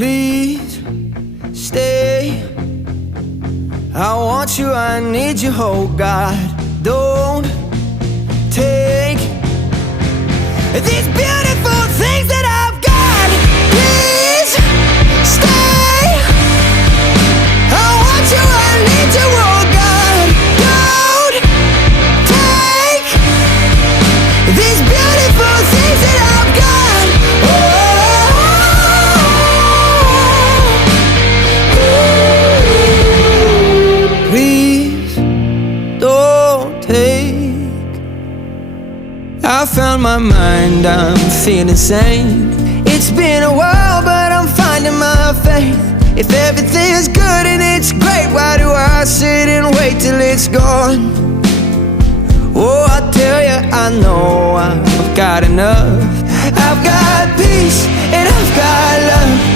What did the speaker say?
Please stay. I want you, I need you, oh God. Don't take these beautiful things that I've got. Please stay. I want you, I need you, oh God. Don't take these beautiful things that I've got. Please don't take. I found my mind, I'm feeling sane. It's been a while, but I'm finding my faith. If everything's good and it's great, why do I sit and wait till it's gone? Oh, I tell you, I know I've got enough. I've got peace and I've got love.